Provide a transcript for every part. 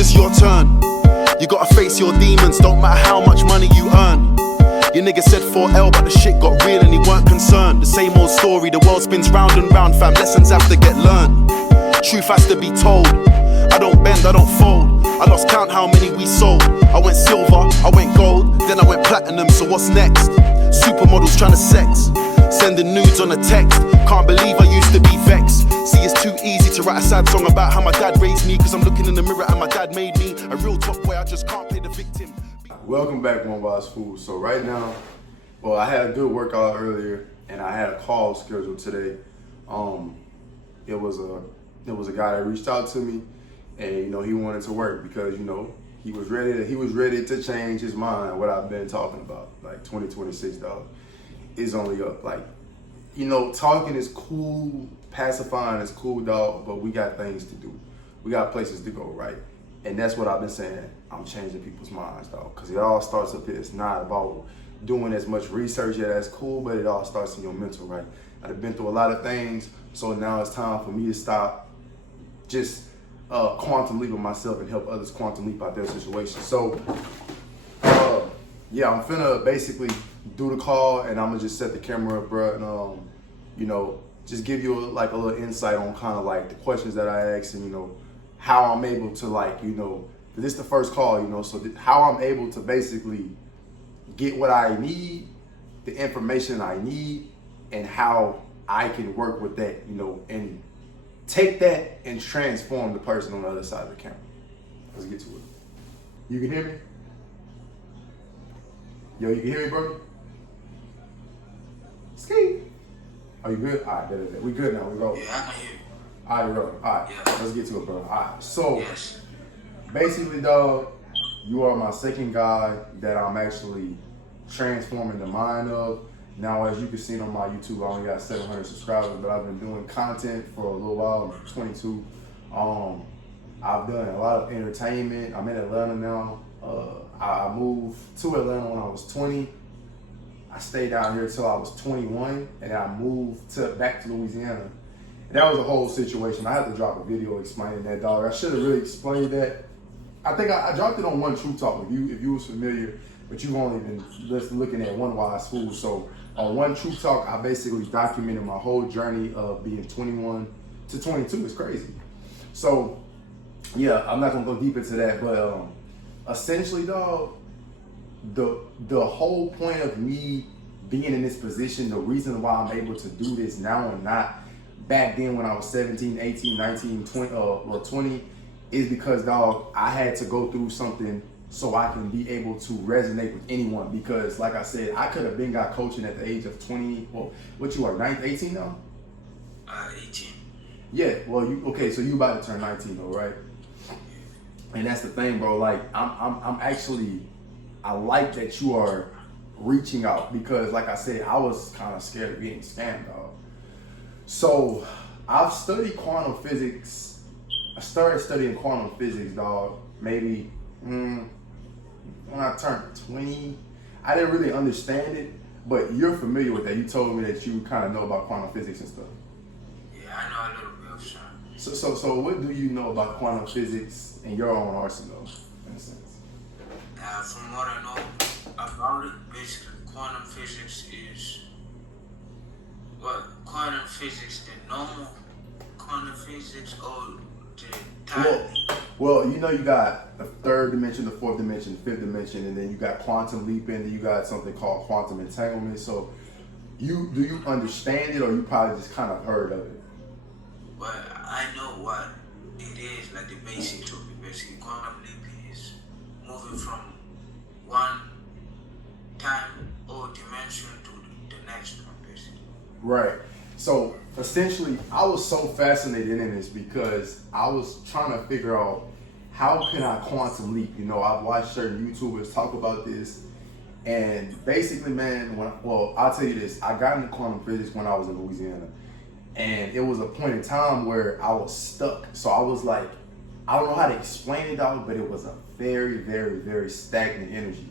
it's your turn. You gotta face your demons, don't matter how much money you earn. Your nigga said 4L, but the shit got real and he weren't concerned. The same old story, the world spins round and round, fam. Lessons have to get learned. Truth has to be told. I don't bend, I don't fold. I lost count how many we sold. I went silver, I went gold, then I went platinum, so what's next? Supermodels trying to sex, sending nudes on a text. Can't believe I used to be vexed. See, it's too easy to write a sad song about how my dad raised me, cause I'm looking in the mirror and my dad made me a real top boy. I just can't play the victim. Welcome back, One Wise Fool. So right now, well, I had a good workout earlier, and I had a call scheduled today. It was a guy that reached out to me, and he wanted to work because he was ready to change his mind. What I've been talking about, like 2026, dog, is only up. Like, talking is cool, pacifying is cool, dog, but we got things to do. We got places to go, right? And that's what I've been saying. I'm changing people's minds, dog, because it all starts up here. It's not about doing as much research. Yeah, that's cool, but it all starts in your mental, right? I've been through a lot of things, so now it's time for me to stop just quantum leaping myself and help others quantum leap out their situation. So, yeah, I'm finna basically do the call, and I'm gonna just set the camera up, bro, and just give you a little insight on kind of like the questions that I asked, and how I'm able to this is the first call, so how I'm able to basically get what I need, the information I need, and how I can work with that, and take that and transform the person on the other side of the camera. Let's get to it. You can hear me? Yo, you can hear me, bro? Ski. Are you good? All right, we good now. We go. Yeah, I can hear you. All right, bro. All right, Yeah. Let's get to it, bro. All right, so Yes. basically, dog, you are my second guy that I'm actually transforming the mind of. Now, as you can see on my YouTube, I only got 700 subscribers, but I've been doing content for a little while. I'm 22. I've done a lot of entertainment. I'm in Atlanta now. I moved to Atlanta when I was 20. I stayed down here till I was 21, and I moved back to Louisiana. And that was a whole situation. I had to drop a video explaining that, dog. I should have really explained that. I think I dropped it on One True Talk. If you was familiar, but you've only been just looking at One Wise Fool. So on One True Talk, I basically documented my whole journey of being 21 to 22. It's crazy. So yeah, I'm not gonna go deep into that, but essentially, dog, the whole point of me being in this position, the reason why I'm able to do this now and not back then when I was 17, 18, 19, 20, is because, dog, I had to go through something so I can be able to resonate with anyone. Because, like I said, I could have been got coaching at the age of 20. Well, what you are, 18 now? 18. Yeah, well, so you about to turn 19 though, right? And that's the thing, bro. Like, I'm actually, I like that you are reaching out, because, like I said, I was kind of scared of being scammed, dog. So I've studied quantum physics. I started studying quantum physics, dog, maybe when I turned 20. I didn't really understand it, but you're familiar with that. You told me that you kind of know about quantum physics and stuff. Yeah, I know a little bit of something. So what do you know about quantum physics in your own arsenal, in a sense? From what I know about it, basically quantum physics is quantum physics, the normal quantum physics, or the time. Well, you got the third dimension, the fourth dimension, the fifth dimension, and then you got quantum leaping, and you got something called quantum entanglement. So do you understand it, or you probably just kind of heard of it? Well, I know what it is, like the basics of it. Basically, quantum leap is moving from one time or dimension to the next one, basically. Right. So essentially, I was so fascinated in this because I was trying to figure out how can I quantum leap. I've watched certain YouTubers talk about this, and basically, man, I'll tell you this: I got into quantum physics when I was in Louisiana, and it was a point in time where I was stuck. So I was like, I don't know how to explain it, dog, but it was a very, very, very stagnant energy.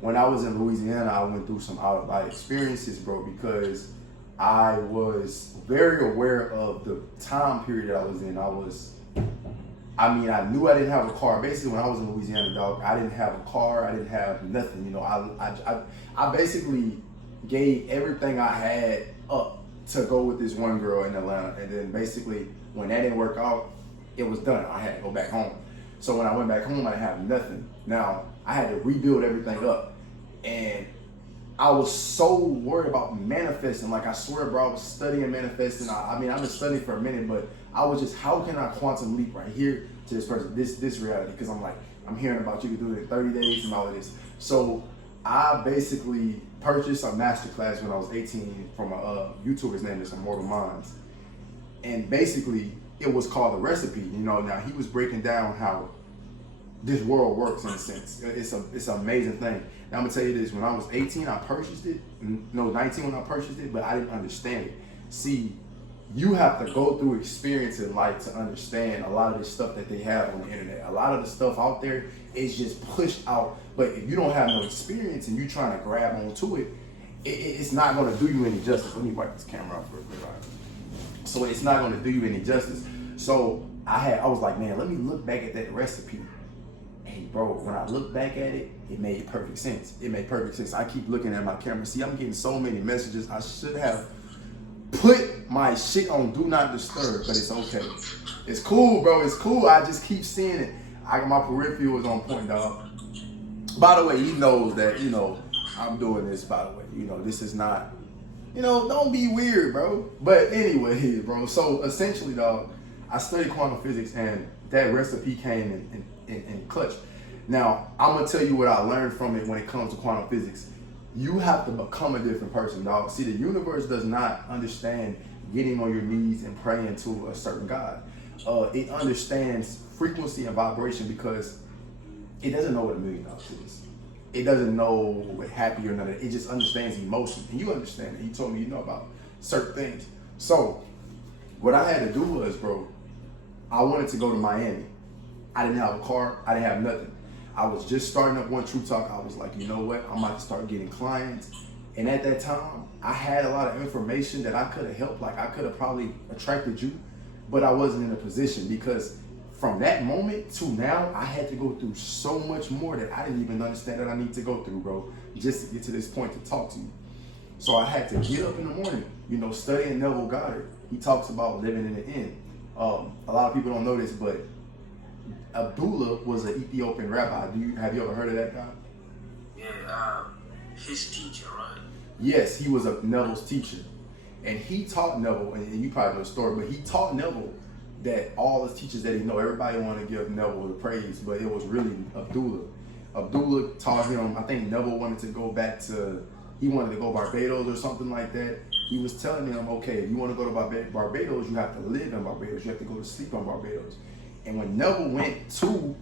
When I was in Louisiana, I went through some out-of-body experiences, bro, because I was very aware of the time period that I was in. I was I mean, I knew I didn't have a car. Basically, when I was in Louisiana, dog, I didn't have a car. I didn't have nothing. You know, I basically gave everything I had up to go with this one girl in Atlanta. And then basically, when that didn't work out, it was done. I had to go back home. So when I went back home, I didn't have nothing. Now, I had to rebuild everything up. And I was so worried about manifesting. Like, I swear, bro, I was studying manifesting. I mean, I've been studying for a minute, but I was just, how can I quantum leap right here to this person, this reality? Because I'm like, I'm hearing about you can do it in 30 days and all of this. So I basically purchased a masterclass when I was 18 from a YouTuber's name is Immortal Minds. And basically, it was called The Recipe. You know, now he was breaking down how this world works in a sense. It's an amazing thing. Now I'm gonna tell you this, when I was 18, I purchased it. No, 19 when I purchased it, but I didn't understand it. See, you have to go through experience in life to understand a lot of this stuff that they have on the internet. A lot of the stuff out there is just pushed out. But if you don't have no experience and you're trying to grab onto it, it's not gonna do you any justice. Let me wipe this camera off for a minute. So it's not gonna do you any justice. So I was like, man, let me look back at that recipe. And bro, when I look back at it, it made perfect sense. It made perfect sense. I keep looking at my camera. See, I'm getting so many messages. I should have put my shit on Do Not Disturb, but it's okay. It's cool, bro. It's cool. I just keep seeing it. My peripheral is on point, dog. By the way, he knows that, you know, I'm doing this, by the way. You know, this is not, you know, don't be weird, bro. But anyway, bro. So essentially, dog, I studied quantum physics and that recipe came in clutch. Now, I'm going to tell you what I learned from it when it comes to quantum physics. You have to become a different person, dog. See, the universe does not understand getting on your knees and praying to a certain God. It understands frequency and vibration because it doesn't know what $1 million is. It doesn't know what happy or none of it. It just understands emotion. And you understand it. He told me you know about certain things. So what I had to do was, bro, I wanted to go to Miami. I didn't have a car. I didn't have nothing. I was just starting up One True Talk. I was like, you know what? I'm about to start getting clients. And at that time, I had a lot of information that I could have helped. Like, I could have probably attracted you, but I wasn't in a position because from that moment to now, I had to go through so much more that I didn't even understand that I need to go through, bro, just to get to this point to talk to you. So I had to get up in the morning, you know, studying Neville Goddard. He talks about living in the end. A lot of people don't know this, but Abdullah was an Ethiopian rabbi. Have you ever heard of that guy? Yeah, his teacher, right? Yes, he was a Neville's teacher. And he taught Neville, and you probably know the story, but he taught Neville that all the teachers that he know, everybody wanted to give Neville the praise, but it was really Abdullah. Abdullah taught him, I think Neville wanted to go back to, he wanted to go Barbados or something like that. He was telling him, okay, if you want to go to Barbados, you have to live in Barbados. You have to go to sleep on Barbados. And when Neville went to,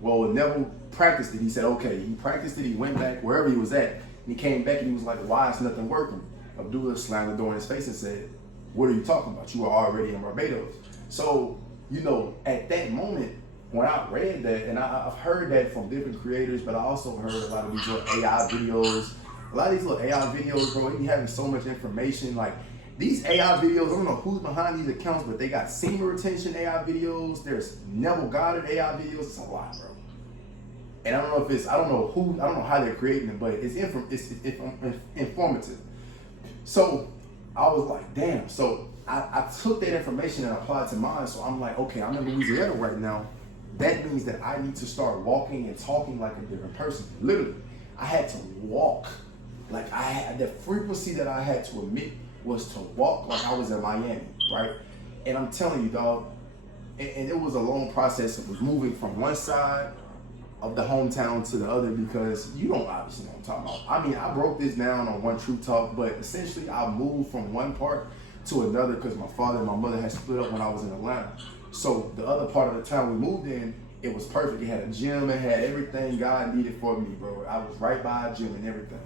well, Neville practiced it. He said, okay, he practiced it. He went back wherever he was at. And he came back and he was like, why is nothing working? Abdullah slammed the door in his face and said, what are you talking about? You were already in Barbados. So, you know, at that moment, when I read that, and I've heard that from different creators, but I also heard a lot of these little AI videos. A lot of these little AI videos, bro, they be having so much information. Like, these AI videos, I don't know who's behind these accounts, but they got semen retention AI videos. There's Neville Goddard AI videos. It's a lot, bro. And I don't know if it's, I don't know how they're creating them, but it's informative. So I was like, damn. So I took that information and applied it to mine. So I'm like, okay, I'm in Louisiana right now. That means that I need to start walking and talking like a different person. Literally, I had to walk. Like, I had the frequency that I had to emit was to walk like I was in Miami, right? And I'm telling you, dog, and it was a long process. It was moving from one side of the hometown to the other because you don't obviously know what I'm talking about. I mean, I broke this down on One True Talk, but essentially I moved from one part to another because my father and my mother had split up when I was in Atlanta. So the other part of the town we moved in, it was perfect. It had a gym, it had everything God needed for me, bro. I was right by a gym and everything.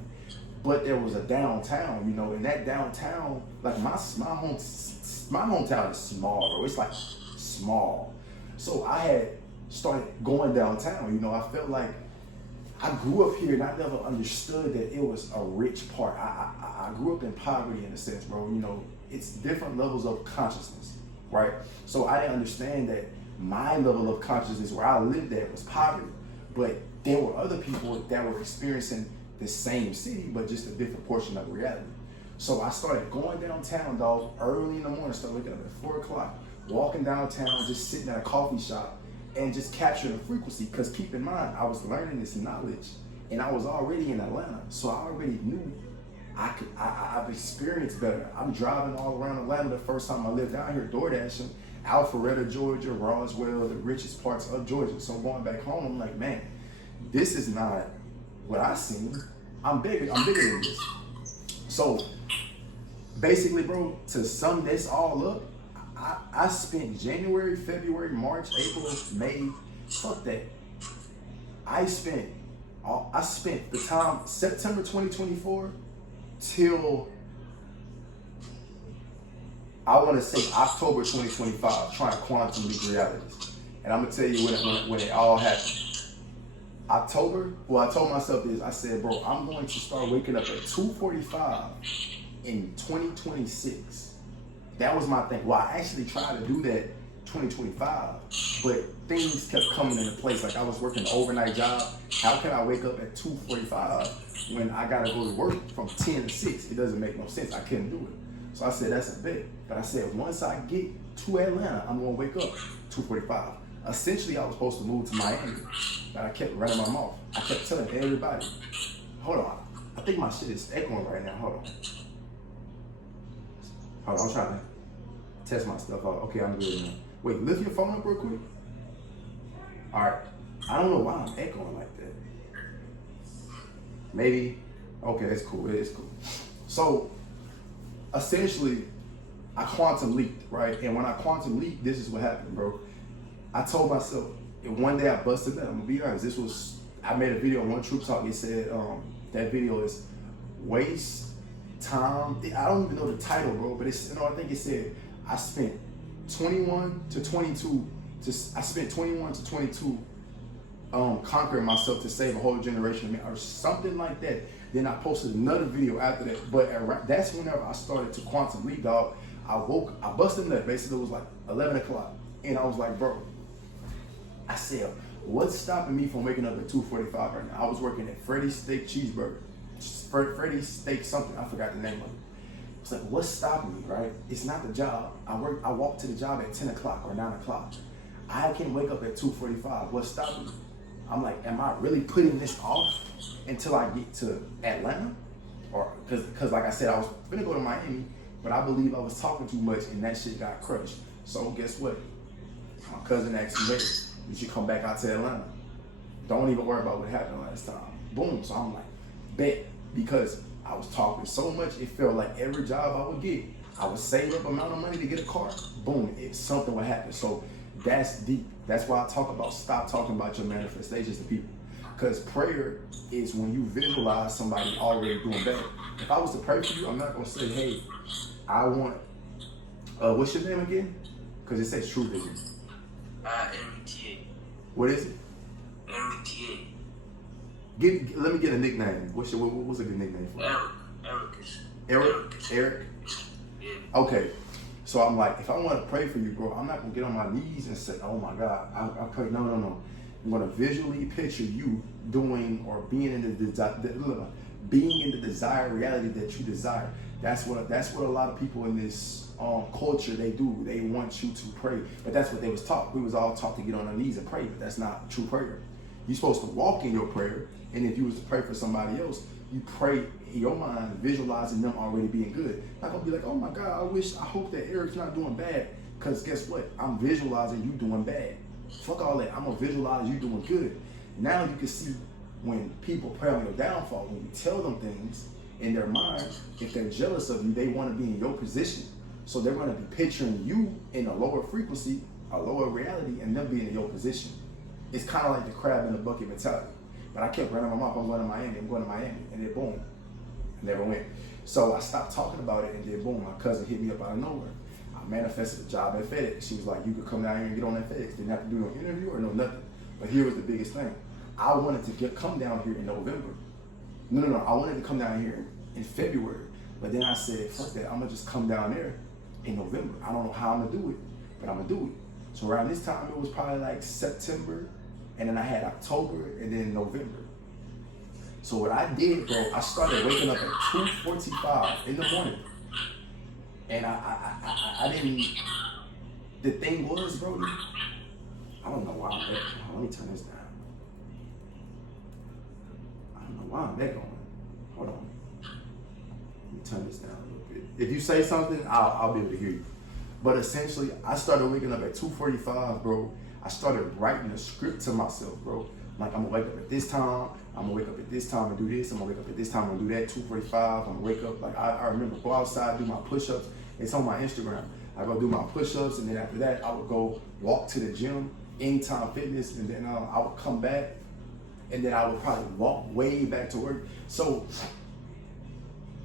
But there was a downtown, you know, and that downtown, like my hometown is small, bro. It's like small. So I had started going downtown, you know. I felt like I grew up here and I never understood that it was a rich part. I grew up in poverty in a sense, bro. You know, it's different levels of consciousness, right? So I didn't understand that my level of consciousness where I lived at was poverty. But there were other people that were experiencing the same city, but just a different portion of reality. So I started going downtown, dog, early in the morning, started waking up at 4 o'clock, walking downtown, just sitting at a coffee shop and just capturing the frequency. Because keep in mind, I was learning this knowledge and I was already in Atlanta. So I already knew I've experienced better. I'm driving all around Atlanta the first time I lived down here, DoorDashing, Alpharetta, Georgia, Roswell, the richest parts of Georgia. So going back home, I'm like, man, this is not what I seen. I'm bigger than this. So basically, bro, to sum this all up, I spent January, February, March, April, May, fuck that. I spent the time September 2024 till I want to say October 2025 trying quantum leap realities. And I'm gonna tell you when it all happened. October, well, I told myself this, I said, bro, I'm going to start waking up at 2:45 in 2026. That was my thing. Well, I actually tried to do that 2025, but things kept coming into place. Like I was working an overnight job. How can I wake up at 2:45 when I gotta go to work from 10 to 6? It doesn't make no sense. I couldn't do it. So I said, that's a bet. But I said, once I get to Atlanta, I'm gonna wake up 2:45. Essentially, I was supposed to move to Miami, but I kept running my mouth. I kept telling everybody, hold on, I think my shit is echoing right now, hold on. Hold on, I'm trying to test my stuff out. Okay, I'm good now. Wait, lift your phone up real quick. All right, I don't know why I'm echoing like that. Maybe, okay, that's cool, it is cool. So, essentially, I quantum leaped, right? And when I quantum leaped, this is what happened, bro. I told myself, and one day I busted that. I'm gonna be honest. I made a video on One Truth Talk. It said that video is waste time. I don't even know the title, bro, but it's, I think it said I spent 21 to 22 conquering myself to save a whole generation of men, or something like that. Then I posted another video after that. But that's whenever I started to quantum leap, dog. I busted that. Basically, it was like 11 o'clock, and I was like, bro. I said, what's stopping me from waking up at 2:45 right now? I was working at Freddy's Steak Cheeseburger. Freddy's Steak something, I forgot the name of it. It's like, what's stopping me, right? It's not the job. I walk to the job at 10 o'clock or 9 o'clock. I can wake up at 2:45. What's stopping me? I'm like, am I really putting this off until I get to Atlanta? Or, cause like I said, I was gonna go to Miami, but I believe I was talking too much and that shit got crushed. So guess what? My cousin asked me, hey, you should come back out to Atlanta. Don't even worry about what happened last time. Boom. So I'm like, bet. Because I was talking so much, it felt like every job I would get, I would save up amount of money to get a car. Boom, something would happen. So that's deep. That's why I talk about stop talking about your manifestations to people. Because prayer is when you visualize somebody already doing better. If I was to pray for you, I'm not going to say, hey, I want, what's your name again? Because it says True Vision. MTA. What is it? MTA. Let me get a nickname. What's a good nickname for you? Eric? Yeah. Okay. So I'm like, if I want to pray for you, bro, I'm not going to get on my knees and say, oh my God. I pray. No. I'm going to visually picture you doing or being in the desired reality that you desire. That's what a lot of people in this culture, they do. They want you to pray. But that's what they was taught. We was all taught to get on our knees and pray, but that's not true prayer. You're supposed to walk in your prayer, and if you was to pray for somebody else, you pray in your mind, visualizing them already being good. Not gonna be like, oh my God, I hope that Eric's not doing bad. Because guess what? I'm visualizing you doing bad. Fuck all that. I'm gonna visualize you doing good. Now you can see when people pray on your downfall, when you tell them things in their mind, if they're jealous of you, they want to be in your position. So they're going to be picturing you in a lower frequency, a lower reality, and them being in your position. It's kind of like the crab in the bucket mentality. But I kept running my mouth, I'm going to Miami, and then boom, I never went. So I stopped talking about it, and then boom, my cousin hit me up out of nowhere. I manifested a job at FedEx. She was like, you could come down here and get on that FedEx. Didn't have to do no interview or no nothing. But here was the biggest thing. I wanted to come down here in November. No, I wanted to come down here in February. But then I said, fuck that, I'm going to just come down there in November. I don't know how I'm going to do it, but I'm going to do it. So around this time, it was probably like September, and then I had October, and then November. So what I did, bro, I started waking up at 2:45 in the morning. And I didn't, the thing was, bro, I don't know why I'm back. Let me turn this down. I don't know why I'm back on. Hold on. Let me turn this down a little bit. If you say something, I'll be able to hear you. But essentially, I started waking up at 2:45, bro. I started writing a script to myself, bro. Like, I'm gonna wake up at this time, I'm gonna wake up at this time and do this, I'm gonna wake up at this time and do that, 2:45, I'm gonna wake up, like, I remember go outside, do my push-ups. It's on my Instagram. I go do my push-ups, and then after that, I would go walk to the gym, Anytime Fitness, and then I would come back, and then I would probably walk way back to work. So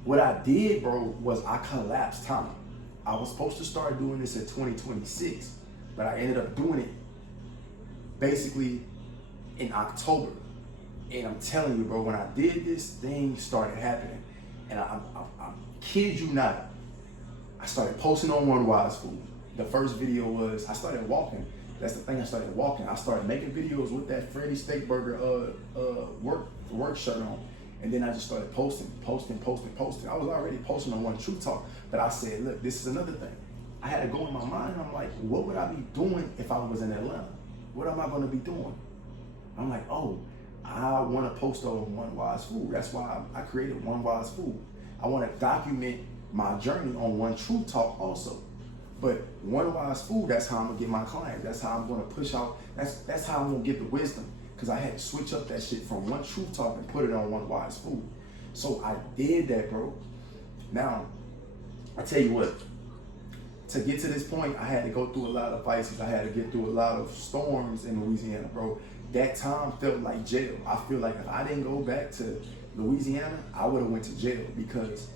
what I did, bro, was I collapsed time. I was supposed to start doing this in 2026, but I ended up doing it basically in October. And I'm telling you, bro, when I did this, things started happening. And I kid you not, I started posting on One Wise Food. The first video was, I started walking. That's the thing, I started walking. I started making videos with that Freddy Steakburger work shirt on. And then I just started posting. I was already posting on One True Talk, but I said, look, this is another thing. I had to go in my mind, I'm like, what would I be doing if I was in Atlanta? What am I gonna be doing? I'm like, oh, I wanna post on One Wise Food. That's why I created One Wise Food. I wanna document my journey on One True Talk also. But One Wise Food, that's how I'm gonna get my clients. That's how I'm gonna push out, that's how I'm gonna get the wisdom. Because I had to switch up that shit from One True Talk and put it on One Wise Food. So I did that, bro. Now, I tell you what, to get to this point, I had to go through a lot of vices. I had to get through a lot of storms in Louisiana, bro. That time felt like jail. I feel like if I didn't go back to Louisiana, I would have went to jail because,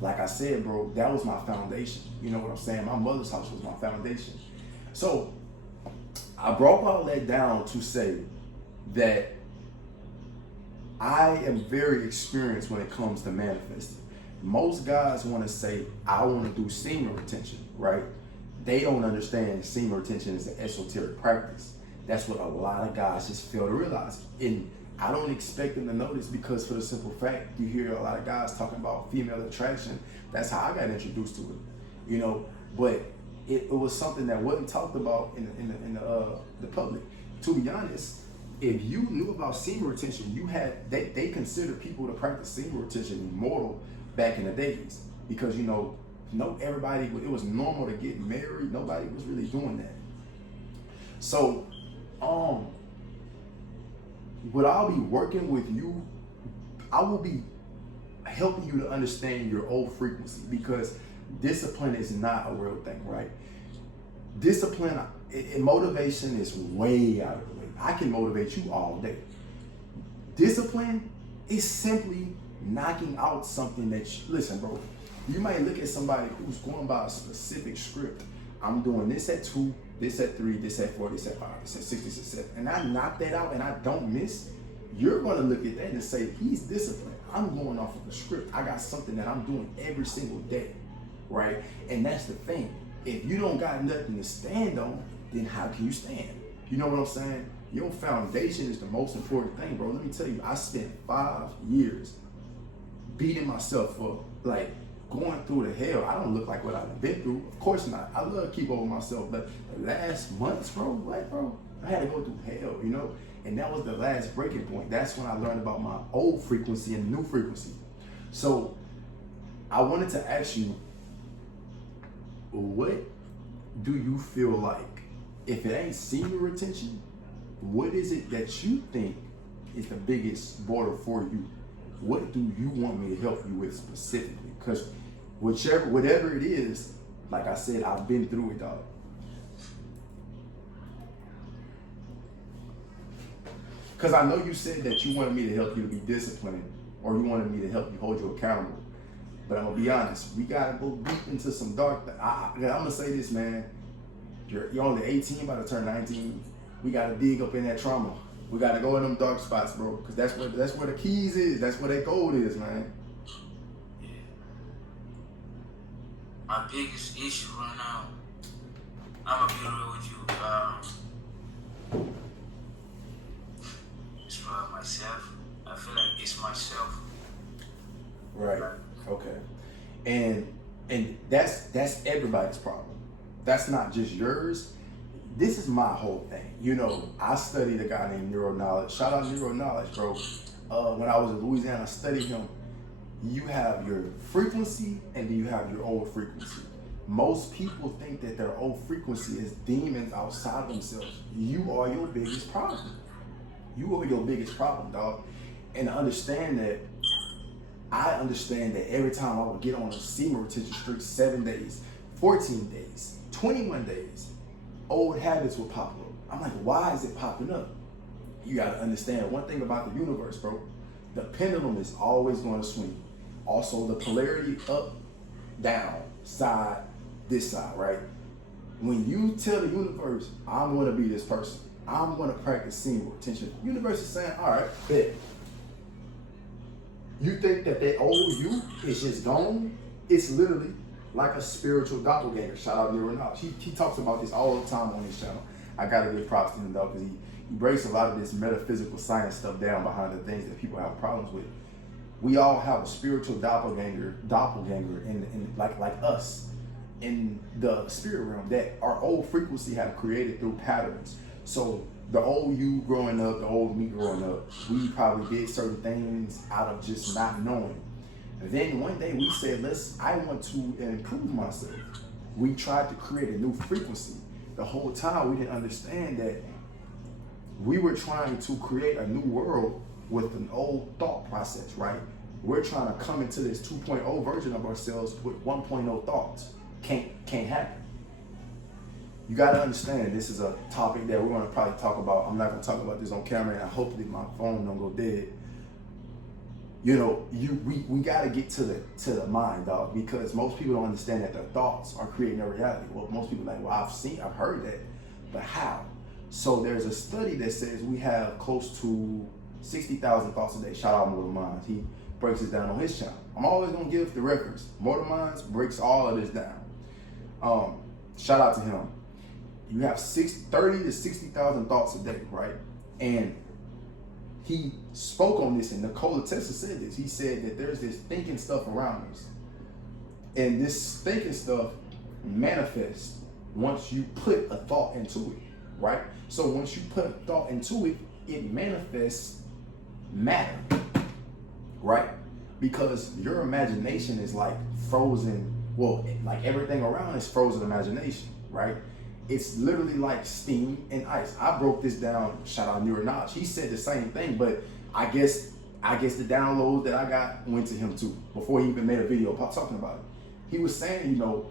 like I said, bro, that was my foundation. You know what I'm saying? My mother's house was my foundation. So I broke all that down to say that I am very experienced when it comes to manifesting. Most guys want to say, I want to do semen retention, right? They don't understand semen retention is an esoteric practice. That's what a lot of guys just fail to realize. And I don't expect them to know this because for the simple fact, you hear a lot of guys talking about female attraction. That's how I got introduced to it, you know, but it was something that wasn't talked about in the public. To be honest, if you knew about semen retention, they considered people to practice semen retention immortal back in the days because, you know, everybody, it was normal to get married. Nobody was really doing that. So, what I'll be working with you, I will be helping you to understand your old frequency because discipline is not a real thing, right? Discipline and motivation is way out of the way. I can motivate you all day. Discipline is simply knocking out something that listen, bro, you might look at somebody who's going by a specific script. I'm doing this at 2, this at 3, this at 4, this at 5, this at 6, this at 7, and I knock that out and I don't miss. You're going to look at that and say, he's disciplined. I'm going off of the script. I got something that I'm doing every single day, right? And that's the thing. If you don't got nothing to stand on, then how can you stand? You know what I'm saying? Your foundation is the most important thing, bro. Let me tell you, I spent 5 years beating myself up, like going through the hell. I don't look like what I've been through. Of course not. I love to keep over myself, but the last months, bro, I had to go through hell, you know? And that was the last breaking point. That's when I learned about my old frequency and new frequency. So I wanted to ask you, what do you feel like, if it ain't semen retention, what is it that you think is the biggest border for you? What do you want me to help you with specifically? Because whatever it is, like I said, I've been through it, dog. Because I know you said that you wanted me to help you to be disciplined, or you wanted me to help you hold you accountable. But I'm going to be honest, we got to go deep into some dark. I'm going to say this, man. You're only 18, about to turn 19. We got to dig up in that trauma. We got to go in them dark spots, bro, because that's where the keys is. That's where that gold is, man. Yeah. My biggest issue right now, I'm going to be real with you. It's for myself. I feel like it's myself. Right. Okay. And that's everybody's problem. That's not just yours. This is my whole thing. You know, I studied a guy named Neuro Knowledge. Shout out Neuro Knowledge, bro. When I was in Louisiana, I studied him. You have your frequency and then you have your old frequency. Most people think that their old frequency is demons outside themselves. You are your biggest problem. You are your biggest problem, dog. And understand that, I understand that every time I would get on a semen retention streak, 7 days, 14 days, 21 days, old habits will pop up. I'm like, why is it popping up? You gotta understand one thing about the universe, bro. The pendulum is always going to swing. Also, the polarity up, down, side, this side, right? When you tell the universe, I'm going to be this person, I'm going to practice semen retention, the universe is saying, all right, bet. You think that old you is just gone? It's literally like a spiritual doppelganger. Shout out Neuro Knowledge. He talks about this all the time on his channel. I gotta give props to him though, because he breaks a lot of this metaphysical science stuff down behind the things that people have problems with. We all have a spiritual doppelganger in like us in the spirit realm that our old frequency have created through patterns. So the old you growing up, the old me growing up, we probably did certain things out of just not knowing. And then one day we said, I want to improve myself. We tried to create a new frequency. The whole time we didn't understand that we were trying to create a new world with an old thought process, right? We're trying to come into this 2.0 version of ourselves with 1.0 thoughts. Can't happen. You got to understand, this is a topic that we're going to probably talk about. I'm not going to talk about this on camera, and hopefully my phone don't go dead. You know, we got to get to the mind, dog, because most people don't understand that their thoughts are creating their reality. Well, most people are like, well, I've heard that, but how? So there's a study that says we have close to 60,000 thoughts a day. Shout out Mortal Minds. He breaks it down on his channel. I'm always going to give the reference. Mortal Minds breaks all of this down. Shout out to him. You have 30 to 60,000 thoughts a day, right? And he spoke on this, and Nikola Tesla said this. He said that there's this thinking stuff around us. And this thinking stuff manifests once you put a thought into it, right? So once you put a thought into it, it manifests matter, right? Because your imagination is like frozen, well, like everything around is frozen imagination, right? It's literally like steam and ice. I broke this down, shout out Neuro Knowledge. He said the same thing, but I guess the download that I got went to him too, before he even made a video talking about it. He was saying, you know,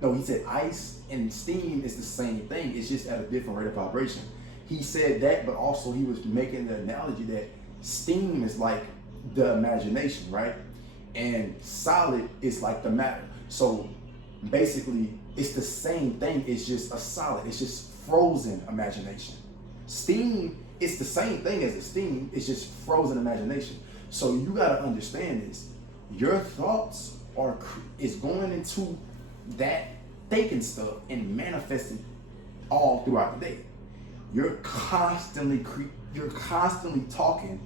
he said ice and steam is the same thing. It's just at a different rate of vibration. He said that, but also he was making the analogy that steam is like the imagination, right? And solid is like the matter. So basically, it's the same thing. It's just a solid. It's just frozen imagination. Steam, it's the same thing as a steam. It's just frozen imagination. So you got to understand this. Your thoughts is going into that thinking stuff and manifesting all throughout the day. You're constantly talking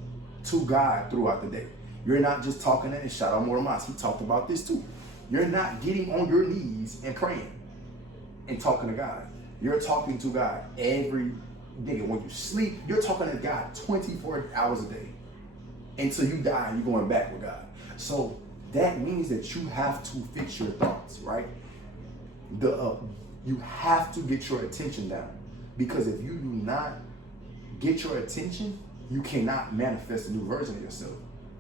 to God throughout the day. You're not just talking, and shout out Mortal Minds. He talked about this too. You're not getting on your knees and praying and talking to God. You're talking to God every day. When you sleep, you're talking to God 24 hours a day. Until you die, you're going back with God. So that means that you have to fix your thoughts, right? You have to get your attention down. Because if you do not get your attention, you cannot manifest a new version of yourself.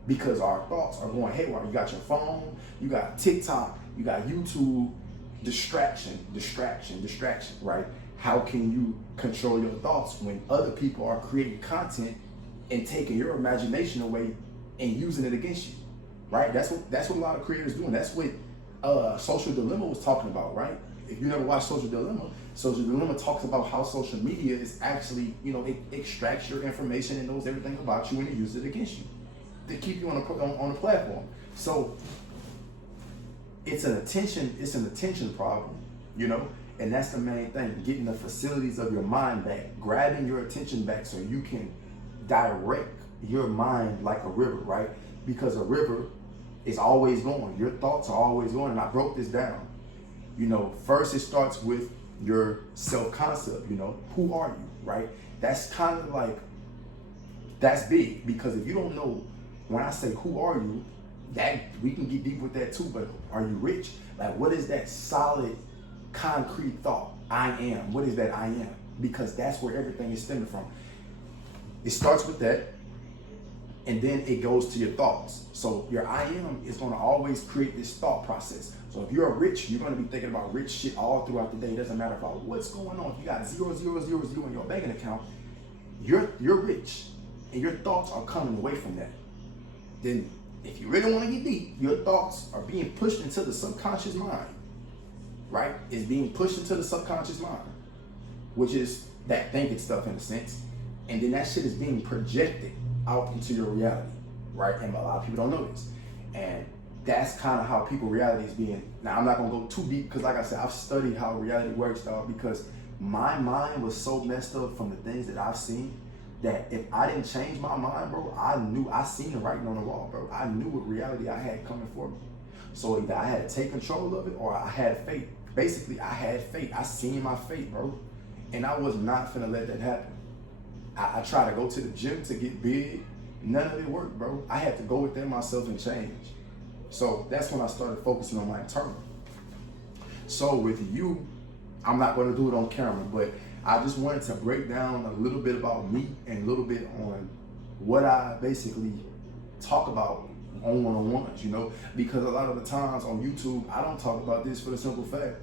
Because our thoughts are going haywire. You got your phone, you got TikTok, you got YouTube, distraction, right? How can you control your thoughts when other people are creating content and taking your imagination away and using it against you, right? That's what a lot of creators doing. That's what Social Dilemma was talking about, right? If you never watched Social Dilemma talks about how social media is actually, you know, it extracts your information and knows everything about you and it uses it against you to keep you on a platform. So it's an attention problem, you know, And that's the main thing, getting the facilities of your mind back, grabbing your attention back so you can direct your mind like a river, right? Because a river is always going. Your thoughts are always going. And I broke this down. You know, first it starts with your self-concept, you know, who are you, right? That's kind of like, that's big, because if you don't know, when I say who are you, that we can get deep with that too, but are you rich? Like, what is that solid, concrete thought? I am. What is that I am? Because that's where everything is stemming from. It starts with that, and then it goes to your thoughts. So your I am is going to always create this thought process. So if you're rich, you're going to be thinking about rich shit all throughout the day. It doesn't matter about what's going on. If you got 0, 0, 0, 0 in your banking account, you're rich, and your thoughts are coming away from that. Then if you really want to get deep, your thoughts are being pushed into the subconscious mind, right? It's being pushed into the subconscious mind, which is that thinking stuff in a sense. And then that shit is being projected out into your reality, right? And a lot of people don't know this. And that's kind of how people reality is being. Now, I'm not going to go too deep because, like I said, I've studied how reality works, dog, because my mind was so messed up from the things that I've seen that if I didn't change my mind, bro, I seen the writing on the wall, bro. I knew what reality I had coming for me. So either I had to take control of it or I had faith. Basically, I had faith. I seen my fate, bro. And I was not finna let that happen. I tried to go to the gym to get big. None of it worked, bro. I had to go within myself and change. So that's when I started focusing on my internal. So with you, I'm not going to do it on camera, but I just wanted to break down a little bit about me and a little bit on what I basically talk about on one-on-ones, you know, because a lot of the times on YouTube, I don't talk about this for the simple fact,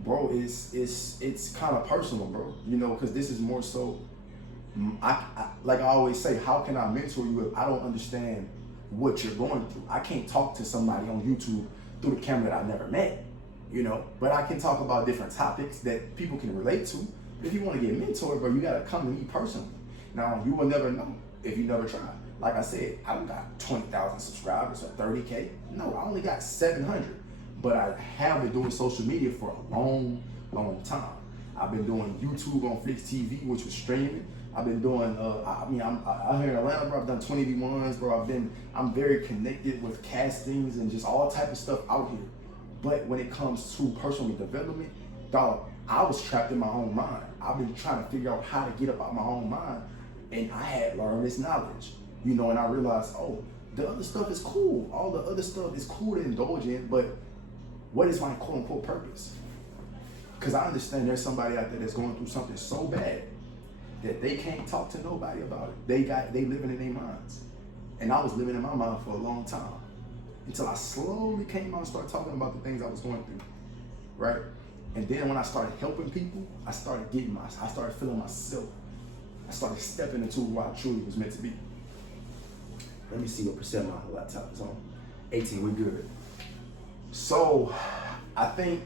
bro, it's kind of personal, bro, you know, because this is more so, like I always say, how can I mentor you if I don't understand what you're going through? I can't talk to somebody on YouTube through the camera that I never met, you know, but I can talk about different topics that people can relate to. But if you want to get mentored, bro, you got to come to me personally. Now, you will never know if you never try. Like I said, I don't got 20,000 subscribers or 30K. No, I only got 700. But I have been doing social media for a long, long time. I've been doing YouTube on Flix TV, which was streaming. I've been doing, I'm out here in Atlanta, bro. I've done 20v1s, bro. I'm very connected with castings and just all type of stuff out here. But when it comes to personal development, dog, I was trapped in my own mind. I've been trying to figure out how to get up out my own mind. And I had learned this knowledge, you know, and I realized, oh, the other stuff is cool. All the other stuff is cool to indulge in, but what is my quote unquote purpose? Because I understand there's somebody out there that's going through something so bad that they can't talk to nobody about it. They living in their minds. And I was living in my mind for a long time until I slowly came out and started talking about the things I was going through, right? And then when I started helping people, I started feeling myself. I started stepping into who I truly was meant to be. Let me see what percent my laptop is on. 18, we're good. So I think,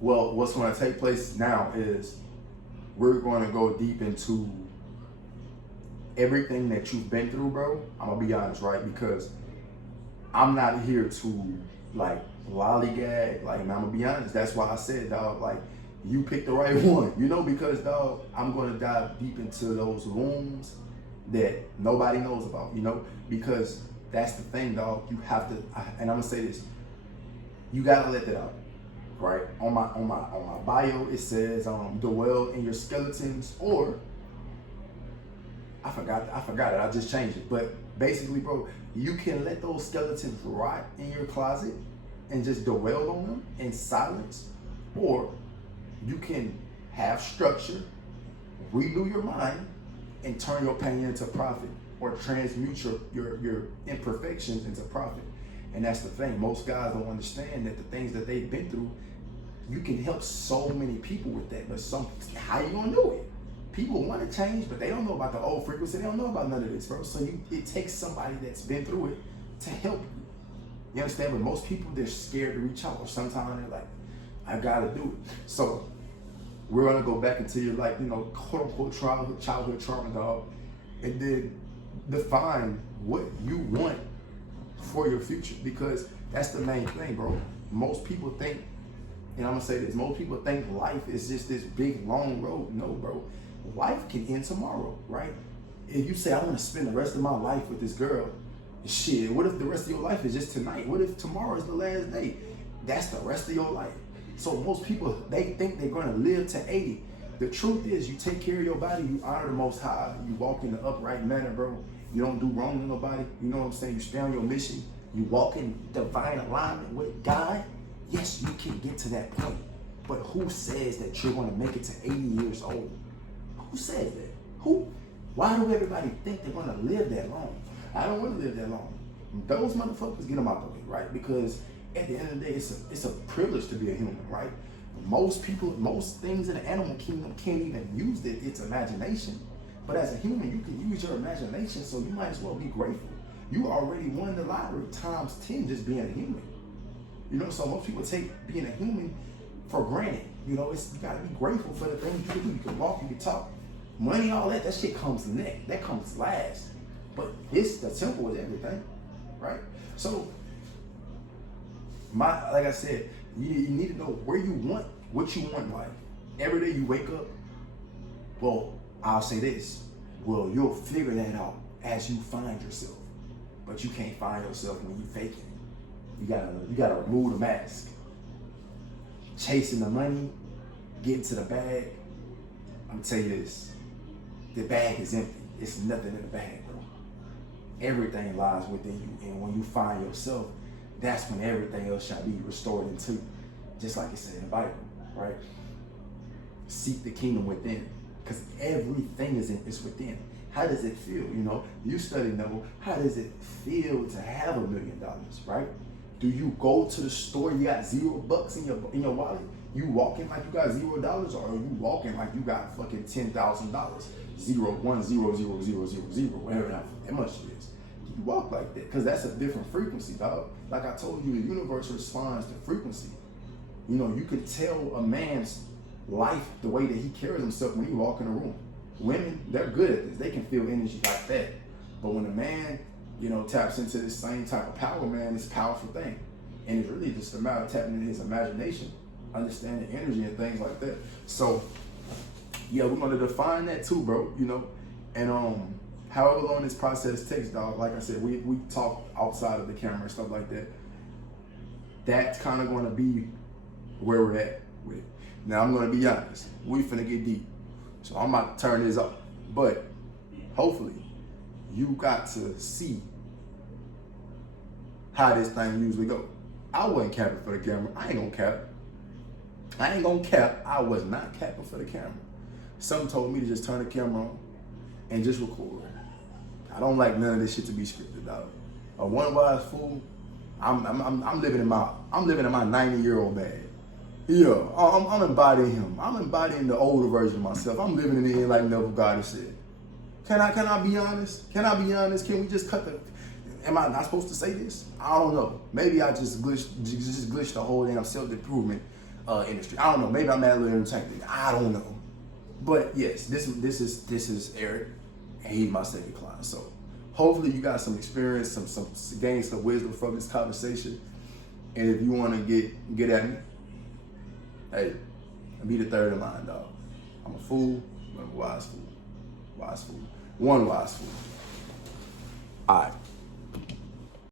well, what's going to take place now is we're going to go deep into everything that you've been through, bro. I'm going to be honest, right? Because I'm not here to like lollygag. Like, man, I'm going to be honest. That's why I said, dog, like, you picked the right one, you know, because, dog, I'm going to dive deep into those wounds that nobody knows about, you know, because that's the thing, dog. You have to, and I'm going to say this, you got to let that out. Right, on my bio it says dwell in your skeletons, or I forgot it. I just changed it. But basically, bro, you can let those skeletons rot in your closet and just dwell on them in silence, or you can have structure, renew your mind, and turn your pain into profit, or transmute your imperfections into profit. And that's the thing. Most guys don't understand that the things that they've been through, you can help so many people with that. But how you gonna do it? People want to change, but they don't know about the old frequency. They don't know about none of this, bro. So it takes somebody that's been through it to help you. You understand? But most people, they're scared to reach out, or sometimes they're like, I gotta do it. So we're gonna go back into your, like, you know, quote unquote childhood trauma, dog, and then define what you want for your future, because that's the main thing, bro. Most people think And I'm gonna say this, most people think life is just this big, long road. No, bro. Life can end tomorrow, right? If you say, I wanna spend the rest of my life with this girl, shit, what if the rest of your life is just tonight? What if tomorrow is the last day? That's the rest of your life. So most people, they think they're gonna live to 80. The truth is, you take care of your body, you honor the Most High, you walk in the upright manner, bro. You don't do wrong to nobody. You know what I'm saying? You stay on your mission. You walk in divine alignment with God. Yes, you can get to that point. But who says that you're gonna make it to 80 years old? Who says that? Who? Why do everybody think they're gonna live that long? I don't want to live that long. Those motherfuckers, get them out the way, right? Because at the end of the day, it's a privilege to be a human, right? Most people, most things in the animal kingdom can't even use its imagination. But as a human, you can use your imagination, so you might as well be grateful. You already won the lottery times 10 just being a human. You know, so most people take being a human for granted. You know, you gotta be grateful for the things you can do. You can walk, you can talk. Money, all that shit comes next. That comes last. But the temple is everything, right? So, like I said, you need to know where you want, what you want in life. Every day you wake up, well, I'll say this, well, you'll figure that out as you find yourself. But you can't find yourself when you faking it. You gotta remove the mask. Chasing the money, getting to the bag. I'm gonna tell you this, the bag is empty. It's nothing in the bag, bro. Everything lies within you. And when you find yourself, that's when everything else shall be restored into you. Just like it said in the Bible, right? Seek the kingdom within. Because everything is within. How does it feel? You know, you study Neville. How does it feel to have $1 million, right? Do you go to the store, you got $0 in your wallet? You walking like you got $0, or are you walking like you got fucking $10,000? 0, 1, 0, 0, 0, 0, 0, whatever that much it is. You walk like that, because that's a different frequency, dog. Like I told you, the universe responds to frequency. You know, you can tell a man's life the way that he carries himself when he walk in a room. Women, they're good at this. They can feel energy like that. But when a man, you know, taps into this same type of power, man, it's a powerful thing. And it's really just a matter of tapping into his imagination, understanding energy and things like that. So, yeah, we're going to define that too, bro, you know. And however long this process takes, dog, like I said, we talk outside of the camera and stuff like that. That's kind of going to be where we're at with it. Now, I'm going to be honest. We finna get deep. So I'm about to turn this up. But hopefully, you got to see how this thing usually go. I wasn't capping for the camera. I ain't gonna cap. I was not capping for the camera. Something told me to just turn the camera on and just record. I don't like none of this shit to be scripted, dog. A one wise fool. I'm living in my 90-year-old bag. Yeah, I'm embodying him. I'm embodying the older version of myself. I'm living in the end like Neville Goddard said. Can I be honest? Can I be honest? Can we just cut the? Am I not supposed to say this? I don't know. Maybe I just glitched the whole damn self-improvement industry. I don't know. Maybe I'm at a little entertainment. I don't know. But yes, this is Eric, and he's my second client. So hopefully you got some experience, some gain some wisdom from this conversation. And if you want to get at me, hey, I'll be the third in line, dog. I'm a fool, but I'm a wise fool. Wise fool. One wise fool. All right.